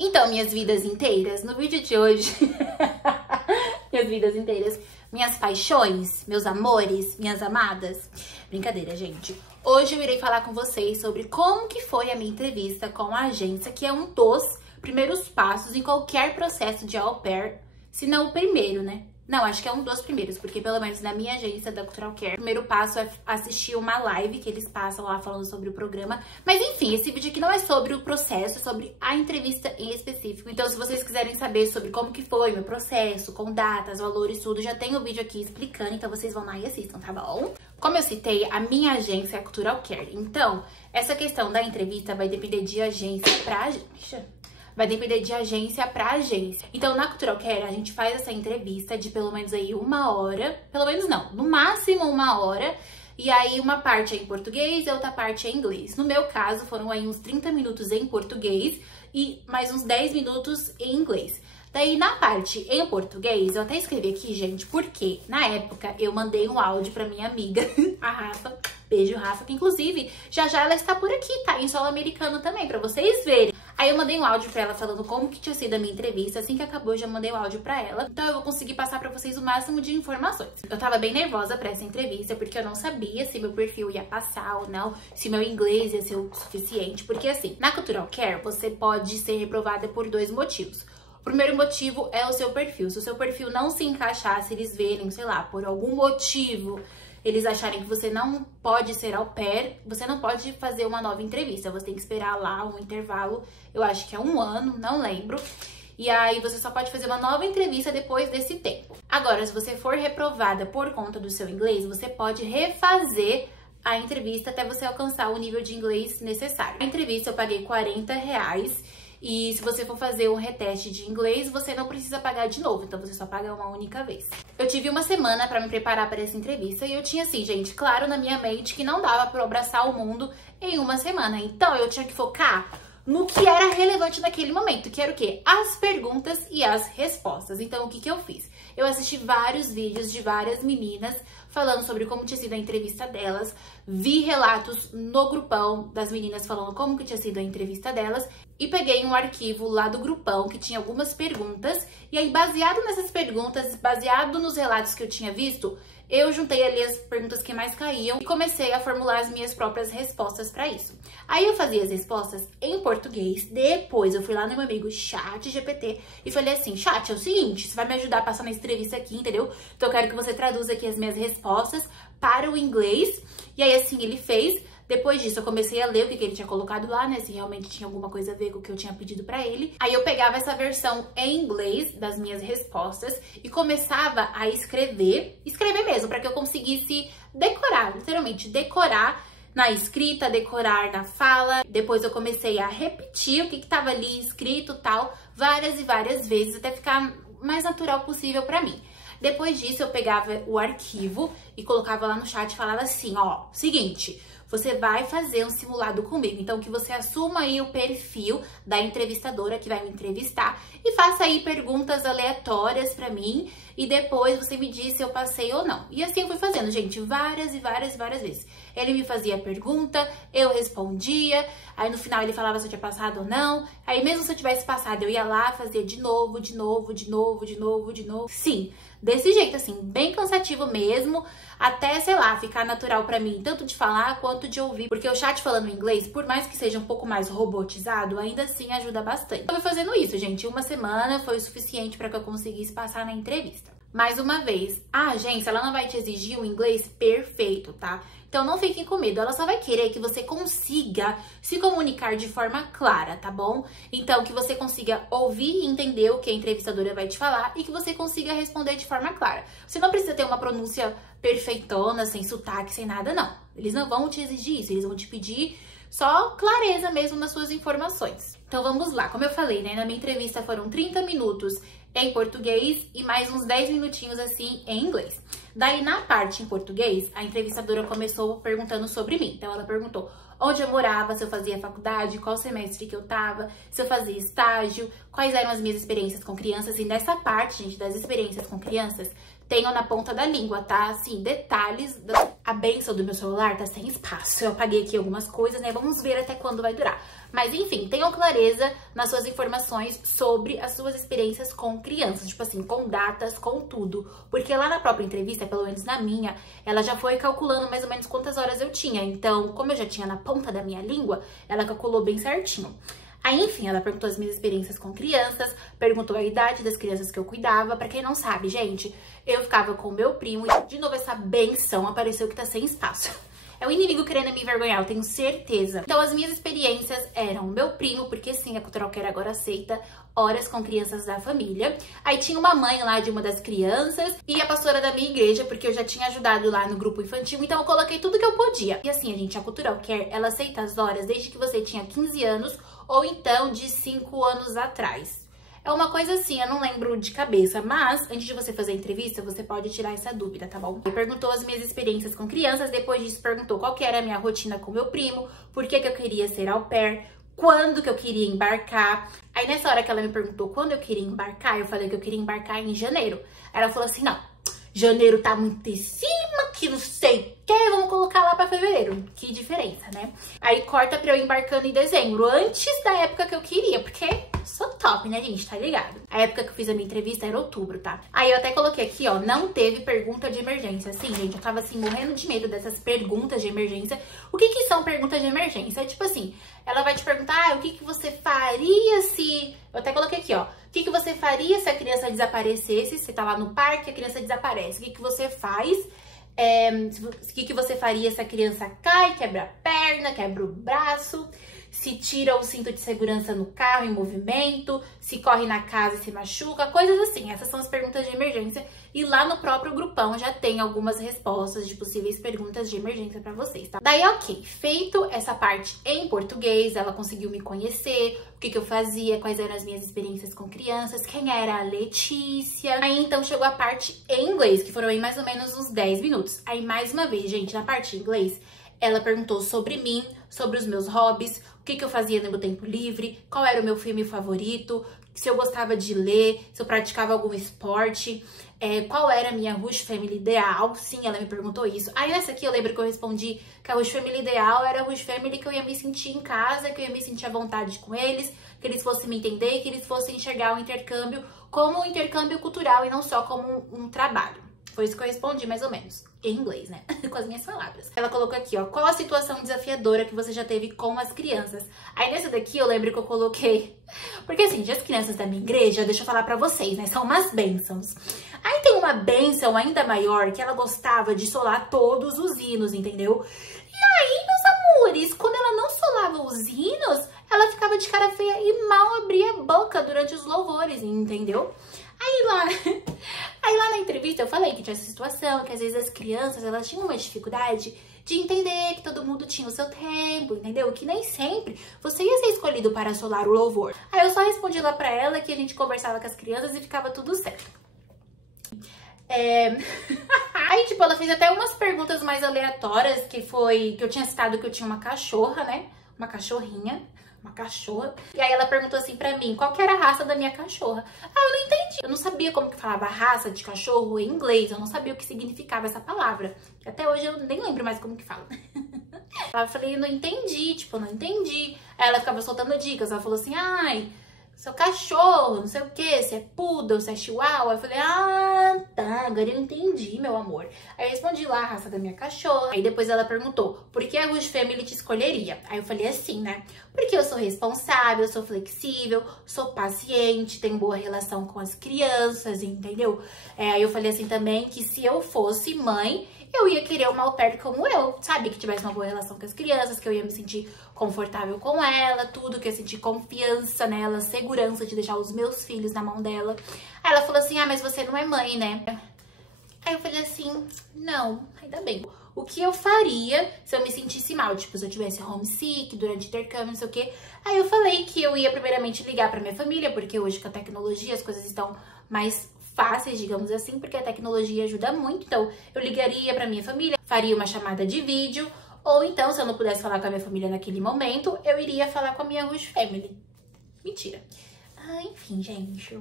Então, minhas vidas inteiras, no vídeo de hoje, minhas vidas inteiras, minhas paixões, meus amores, minhas amadas, brincadeira, gente. Hoje eu irei falar com vocês sobre como que foi a minha entrevista com a agência, que é um dos primeiros passos em qualquer processo de au pair, se não o primeiro, né? Não, acho que é um dos primeiros, porque pelo menos na minha agência da Cultural Care, o primeiro passo é assistir uma live que eles passam lá falando sobre o programa. Mas enfim, esse vídeo aqui não é sobre o processo, é sobre a entrevista em específico. Então se vocês quiserem saber sobre como que foi meu processo, com datas, valores, tudo, já tem o vídeo aqui explicando, então vocês vão lá e assistam, tá bom? Como eu citei, a minha agência é a Cultural Care. Então, essa questão da entrevista vai depender de agência pra agência. Vai depender de agência pra agência. Então, na Cultural Care, a gente faz essa entrevista de pelo menos aí 1 hora. Pelo menos não, no máximo 1 hora. E aí, uma parte é em português e a outra parte é em inglês. No meu caso, foram aí uns 30 minutos em português e mais uns 10 minutos em inglês. Daí, na parte em português, eu até escrevi aqui, gente, porque na época eu mandei um áudio pra minha amiga, a Rafa. Beijo, Rafa, que inclusive já ela está por aqui, tá? Em solo americano também, pra vocês verem. Aí eu mandei um áudio pra ela falando como que tinha sido a minha entrevista. Assim que acabou, eu já mandei o áudio pra ela. Então eu vou conseguir passar pra vocês o máximo de informações. Eu tava bem nervosa pra essa entrevista, porque eu não sabia se meu perfil ia passar ou não, se meu inglês ia ser o suficiente. Porque assim, na Cultural Care, você pode ser reprovada por 2 motivos. O primeiro motivo é o seu perfil. Se o seu perfil não se encaixar, se eles verem, sei lá, por algum motivo, eles acharem que você não pode ser au pair, você não pode fazer uma nova entrevista. Você tem que esperar lá um intervalo, eu acho que é 1 ano, não lembro. E aí você só pode fazer uma nova entrevista depois desse tempo. Agora, se você for reprovada por conta do seu inglês, você pode refazer a entrevista até você alcançar o nível de inglês necessário. A entrevista eu paguei R$40. E se você for fazer um reteste de inglês, você não precisa pagar de novo, então você só paga uma única vez. Eu tive 1 semana pra me preparar para essa entrevista e eu tinha assim, gente, claro na minha mente que não dava pra eu abraçar o mundo em 1 semana. Então eu tinha que focar no que era relevante naquele momento, que era o quê? As perguntas e as respostas. Então o que que eu fiz? Eu assisti vários vídeos de várias meninas falando sobre como tinha sido a entrevista delas, vi relatos no grupão das meninas falando como que tinha sido a entrevista delas e peguei um arquivo lá do grupão que tinha algumas perguntas e aí baseado nessas perguntas, baseado nos relatos que eu tinha visto, eu juntei ali as perguntas que mais caíam e comecei a formular as minhas próprias respostas para isso. Aí eu fazia as respostas em português, depois eu fui lá no meu amigo ChatGPT e falei assim, chat, é o seguinte, você vai me ajudar a passar na entrevista aqui, entendeu? Então eu quero que você traduza aqui as minhas respostas para o inglês. E aí assim ele fez. Depois disso, eu comecei a ler o que ele tinha colocado lá, né? Se realmente tinha alguma coisa a ver com o que eu tinha pedido pra ele. Aí eu pegava essa versão em inglês das minhas respostas e começava a escrever mesmo, pra que eu conseguisse decorar, literalmente decorar na escrita, decorar na fala. Depois eu comecei a repetir o que tava ali escrito tal, várias e várias vezes, até ficar o mais natural possível pra mim. Depois disso, eu pegava o arquivo e colocava lá no chat e falava assim, ó, seguinte, você vai fazer um simulado comigo, então que você assuma aí o perfil da entrevistadora que vai me entrevistar e faça aí perguntas aleatórias pra mim e depois você me diz se eu passei ou não. E assim eu fui fazendo, gente, várias e várias e várias vezes. Ele me fazia a pergunta, eu respondia, aí no final ele falava se eu tinha passado ou não, aí mesmo se eu tivesse passado eu ia lá, fazia de novo. Sim, desse jeito assim, bem cansativo mesmo, até, sei lá, ficar natural pra mim, tanto de falar quanto de ouvir, porque o chat falando inglês, por mais que seja um pouco mais robotizado, ainda assim ajuda bastante. Eu fui fazendo isso, gente, 1 semana foi o suficiente pra que eu conseguisse passar na entrevista. Mais uma vez, a agência, ela não vai te exigir um inglês perfeito, tá? Então não fiquem com medo, ela só vai querer que você consiga se comunicar de forma clara, tá bom? Então que você consiga ouvir e entender o que a entrevistadora vai te falar e que você consiga responder de forma clara. Você não precisa ter uma pronúncia perfeitona, sem sotaque, sem nada, não. Eles não vão te exigir isso, eles vão te pedir só clareza mesmo nas suas informações. Então vamos lá, como eu falei, né, na minha entrevista foram 30 minutos em português e mais uns 10 minutinhos assim em inglês. Daí na parte em português, a entrevistadora começou perguntando sobre mim. Então ela perguntou onde eu morava, se eu fazia faculdade, qual semestre que eu tava, se eu fazia estágio, quais eram as minhas experiências com crianças. E nessa parte, gente, das experiências com crianças, tenho na ponta da língua, tá? Assim, detalhes. A bênção do meu celular tá sem espaço. Eu apaguei aqui algumas coisas, né? Vamos ver até quando vai durar. Mas enfim, tenham clareza nas suas informações sobre as suas experiências com crianças. Tipo assim, com datas, com tudo. Porque lá na própria entrevista, pelo menos na minha, ela já foi calculando mais ou menos quantas horas eu tinha. Então, como eu já tinha na ponta da minha língua, ela calculou bem certinho. Aí, enfim, ela perguntou as minhas experiências com crianças, perguntou a idade das crianças que eu cuidava. Pra quem não sabe, gente, eu ficava com o meu primo e, de novo, essa benção apareceu que tá sem espaço. É o inimigo querendo me envergonhar, eu tenho certeza. Então, as minhas experiências eram meu primo, porque sim, a Cultural Care agora aceita horas com crianças da família. Aí tinha uma mãe lá de uma das crianças e a pastora da minha igreja, porque eu já tinha ajudado lá no grupo infantil, então eu coloquei tudo que eu podia. E assim, gente, a Cultural Care, ela aceita as horas desde que você tinha 15 anos ou então de 5 anos atrás. É uma coisa assim, eu não lembro de cabeça, mas antes de você fazer a entrevista, você pode tirar essa dúvida, tá bom? Ele perguntou as minhas experiências com crianças, depois disso perguntou qual que era a minha rotina com meu primo, por que eu queria ser au pair, quando que eu queria embarcar. Aí nessa hora que ela me perguntou quando eu queria embarcar, eu falei que eu queria embarcar em janeiro. Aí ela falou assim, não, janeiro tá muito em cima, que não sei o que, vamos colocar lá pra fevereiro. Que diferença, né? Aí corta pra eu embarcando em dezembro, antes da época que eu queria, porque sou top, né, gente? Tá ligado? A época que eu fiz a minha entrevista era outubro, tá? Aí eu até coloquei aqui, ó, não teve pergunta de emergência. Assim, gente, eu tava assim, morrendo de medo dessas perguntas de emergência. O que que são perguntas de emergência? É tipo assim, ela vai te perguntar, o que que você faria se... Eu até coloquei aqui, ó. O que que você faria se a criança desaparecesse? Você tá lá no parque, a criança desaparece. O que que você faz? O que que você faria se a criança cai, quebra a perna, quebra o braço? Se tira o cinto de segurança no carro em movimento, se corre na casa e se machuca, coisas assim. Essas são as perguntas de emergência e lá no próprio grupão já tem algumas respostas de possíveis perguntas de emergência pra vocês, tá? Daí, ok, feito essa parte em português, ela conseguiu me conhecer, o que que eu fazia, quais eram as minhas experiências com crianças, quem era a Letícia. Aí, então, chegou a parte em inglês, que foram aí mais ou menos uns 10 minutos. Aí, mais uma vez, gente, na parte em inglês, ela perguntou sobre mim, sobre os meus hobbies, o que que eu fazia no meu tempo livre, qual era o meu filme favorito, se eu gostava de ler, se eu praticava algum esporte, qual era a minha Rush Family ideal. Sim, ela me perguntou isso. Aí nessa aqui eu lembro que eu respondi que a Rush Family ideal era a Rush Family que eu ia me sentir em casa, que eu ia me sentir à vontade com eles, que eles fossem me entender, que eles fossem enxergar o intercâmbio como um intercâmbio cultural e não só como um trabalho. Foi isso que eu respondi, mais ou menos, em inglês, né? Com as minhas palavras. Ela colocou aqui, ó, qual a situação desafiadora que você já teve com as crianças? Aí nessa daqui eu lembro que eu coloquei... Porque assim, as crianças da minha igreja, deixa eu falar pra vocês, né? São umas bênçãos. Aí tem uma bênção ainda maior que ela gostava de solar todos os hinos, entendeu? E aí, meus amores, quando ela não solava os hinos, ela ficava de cara feia e mal abria a boca durante os louvores, entendeu? Aí lá na entrevista eu falei que tinha essa situação, que às vezes as crianças, elas tinham uma dificuldade de entender que todo mundo tinha o seu tempo, entendeu? Que nem sempre você ia ser escolhido para solar o louvor. Aí eu só respondi lá pra ela que a gente conversava com as crianças e ficava tudo certo. Aí, tipo, ela fez até umas perguntas mais aleatórias, que foi que eu tinha citado que eu tinha uma cachorra, né? Uma cachorrinha. Uma cachorra. E aí ela perguntou assim pra mim, qual que era a raça da minha cachorra? Ah, eu não entendi. Eu não sabia como que falava raça de cachorro em inglês. Eu não sabia o que significava essa palavra. Até hoje eu nem lembro mais como que fala. Eu falei, eu não entendi, tipo, eu não entendi. Aí ela ficava soltando dicas. Ela falou assim, ai, seu cachorro, não sei o que, se é poodle, se é chihuahua. Eu falei, ah, tá, agora eu entendi, meu amor. Aí eu respondi lá a raça da minha cachorra. Aí depois ela perguntou, por que a Rush Family te escolheria? Aí eu falei assim, né? Porque eu sou responsável, sou flexível, sou paciente, tenho boa relação com as crianças, entendeu? Aí eu falei assim também que se eu fosse mãe, eu ia querer uma au pair como eu, sabe? Que tivesse uma boa relação com as crianças, que eu ia me sentir confortável com ela, tudo, que eu ia sentir confiança nela, segurança de deixar os meus filhos na mão dela. Aí ela falou assim, ah, mas você não é mãe, né? Aí eu falei assim, não, ainda bem. O que eu faria se eu me sentisse mal? Tipo, se eu tivesse homesick durante o intercâmbio, não sei o quê. Aí eu falei que eu ia primeiramente ligar pra minha família, porque hoje com a tecnologia as coisas estão mais fáceis, digamos assim, porque a tecnologia ajuda muito. Então, eu ligaria pra minha família, faria uma chamada de vídeo, ou então, se eu não pudesse falar com a minha família naquele momento, eu iria falar com a minha Rush Family. Mentira. Enfim, gente.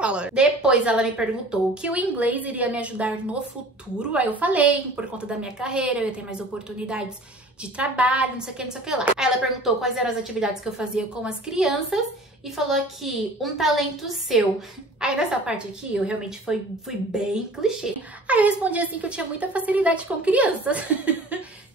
controller. Depois ela me perguntou que o inglês iria me ajudar no futuro. Aí eu falei, por conta da minha carreira, eu ia ter mais oportunidades de trabalho, não sei o que, não sei o que lá. Aí ela perguntou quais eram as atividades que eu fazia com as crianças e falou aqui, um talento seu. Aí nessa parte aqui, eu realmente fui bem clichê. Aí eu respondi assim que eu tinha muita facilidade com crianças.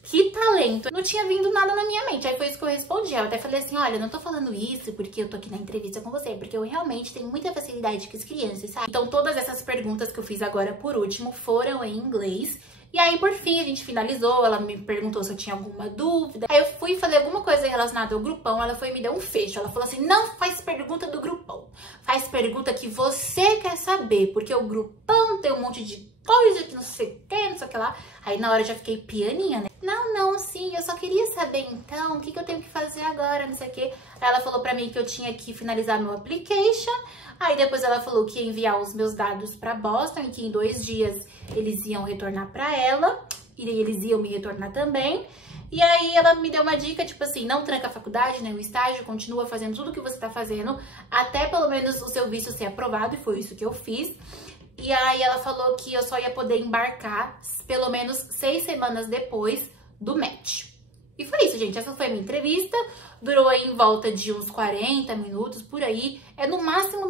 Que talento! Não tinha vindo nada na minha mente. Aí foi isso que eu respondi. Eu até falei assim, olha, eu não tô falando isso porque eu tô aqui na entrevista com você, porque eu realmente tenho muita facilidade com as crianças, sabe? Então todas essas perguntas que eu fiz agora por último foram em inglês. E aí, por fim, a gente finalizou, ela me perguntou se eu tinha alguma dúvida. Aí eu fui fazer alguma coisa relacionada ao grupão, ela foi e me deu um fecho. Ela falou assim, não faz pergunta do grupão, faz pergunta que você quer saber, porque o grupão tem um monte de coisa que não sei o que, não sei o que lá. Aí na hora eu já fiquei pianinha, né? Não, sim, eu só queria saber então, o que eu tenho que fazer agora, não sei o que. Aí ela falou pra mim que eu tinha que finalizar meu application. Aí depois ela falou que ia enviar os meus dados pra Boston e que em 2 dias eles iam retornar pra ela. E eles iam me retornar também. E aí ela me deu uma dica, tipo assim, não tranca a faculdade, né, o estágio, continua fazendo tudo o que você tá fazendo, até pelo menos o seu visto ser aprovado, e foi isso que eu fiz. E aí ela falou que eu só ia poder embarcar pelo menos 6 semanas depois do match. E foi isso, gente. Essa foi a minha entrevista. Durou aí em volta de uns 40 minutos, por aí. É no máximo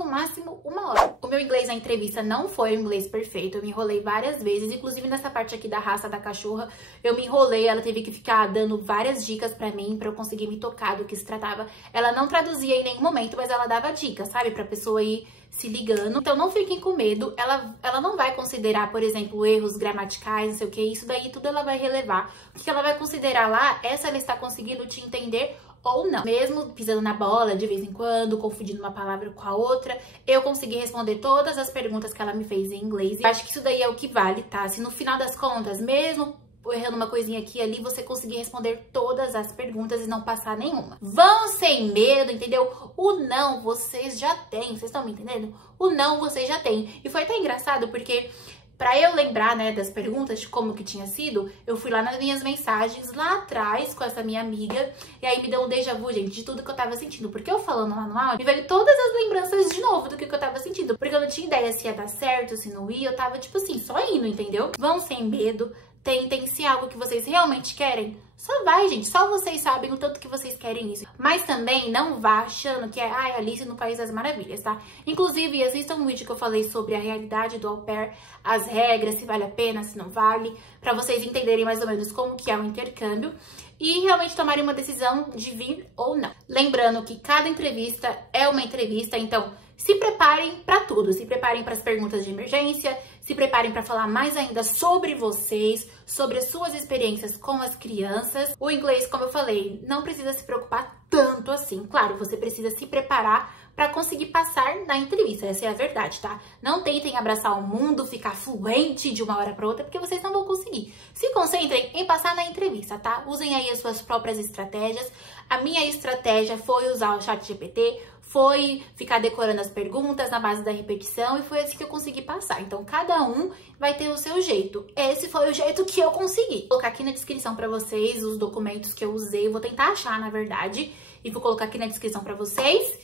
1 hora. O meu inglês na entrevista não foi um inglês perfeito. Eu me enrolei várias vezes. Inclusive nessa parte aqui da raça da cachorra, eu me enrolei. Ela teve que ficar dando várias dicas pra mim, pra eu conseguir me tocar do que se tratava. Ela não traduzia em nenhum momento, mas ela dava dicas, sabe? Pra pessoa ir se ligando. Então não fiquem com medo. Ela não vai considerar, por exemplo, erros gramaticais, não sei o que. Isso daí tudo ela vai relevar. O que ela vai considerar lá é se ela está conseguindo te entender ou não. Mesmo pisando na bola de vez em quando, confundindo uma palavra com a outra, eu consegui responder todas as perguntas que ela me fez em inglês. Eu acho que isso daí é o que vale, tá? Se no final das contas, mesmo errando uma coisinha aqui e ali, você conseguir responder todas as perguntas e não passar nenhuma. Vão sem medo, entendeu? O não vocês já têm, vocês estão me entendendo? O não vocês já têm. E foi até engraçado porque pra eu lembrar, né, das perguntas, de como que tinha sido, eu fui lá nas minhas mensagens, lá atrás, com essa minha amiga, e aí me deu um déjà vu, gente, de tudo que eu tava sentindo. Porque eu falando lá no áudio, me veio todas as lembranças de novo do que eu tava sentindo. Porque eu não tinha ideia se ia dar certo, se não ia, eu tava, tipo assim, só indo, entendeu? Vão sem medo, tentem, se é algo que vocês realmente querem, só vai, gente. Só vocês sabem o tanto que vocês querem isso. Mas também não vá achando que é, Alice no País das Maravilhas, tá? Inclusive, assistam um vídeo que eu falei sobre a realidade do au pair, as regras, se vale a pena, se não vale, pra vocês entenderem mais ou menos como que é o intercâmbio e realmente tomarem uma decisão de vir ou não. Lembrando que cada entrevista é uma entrevista, então se preparem pra tudo. Se preparem para as perguntas de emergência, se preparem para falar mais ainda sobre vocês, sobre as suas experiências com as crianças. O inglês, como eu falei, não precisa se preocupar tanto assim. Claro, você precisa se preparar para conseguir passar na entrevista, essa é a verdade, tá? Não tentem abraçar o mundo, ficar fluente de uma hora para outra, porque vocês não vão conseguir. Se concentrem em passar na entrevista, tá? Usem aí as suas próprias estratégias. A minha estratégia foi usar o ChatGPT, foi ficar decorando as perguntas na base da repetição e foi assim que eu consegui passar. Então, cada um vai ter o seu jeito. Esse foi o jeito que eu consegui. Vou colocar aqui na descrição pra vocês os documentos que eu usei. Eu vou tentar achar, na verdade, e vou colocar aqui na descrição pra vocês.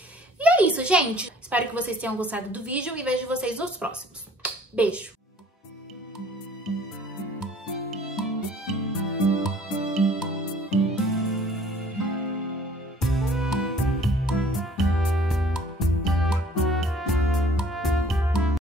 E é isso, gente. Espero que vocês tenham gostado do vídeo e vejo vocês nos próximos. Beijo!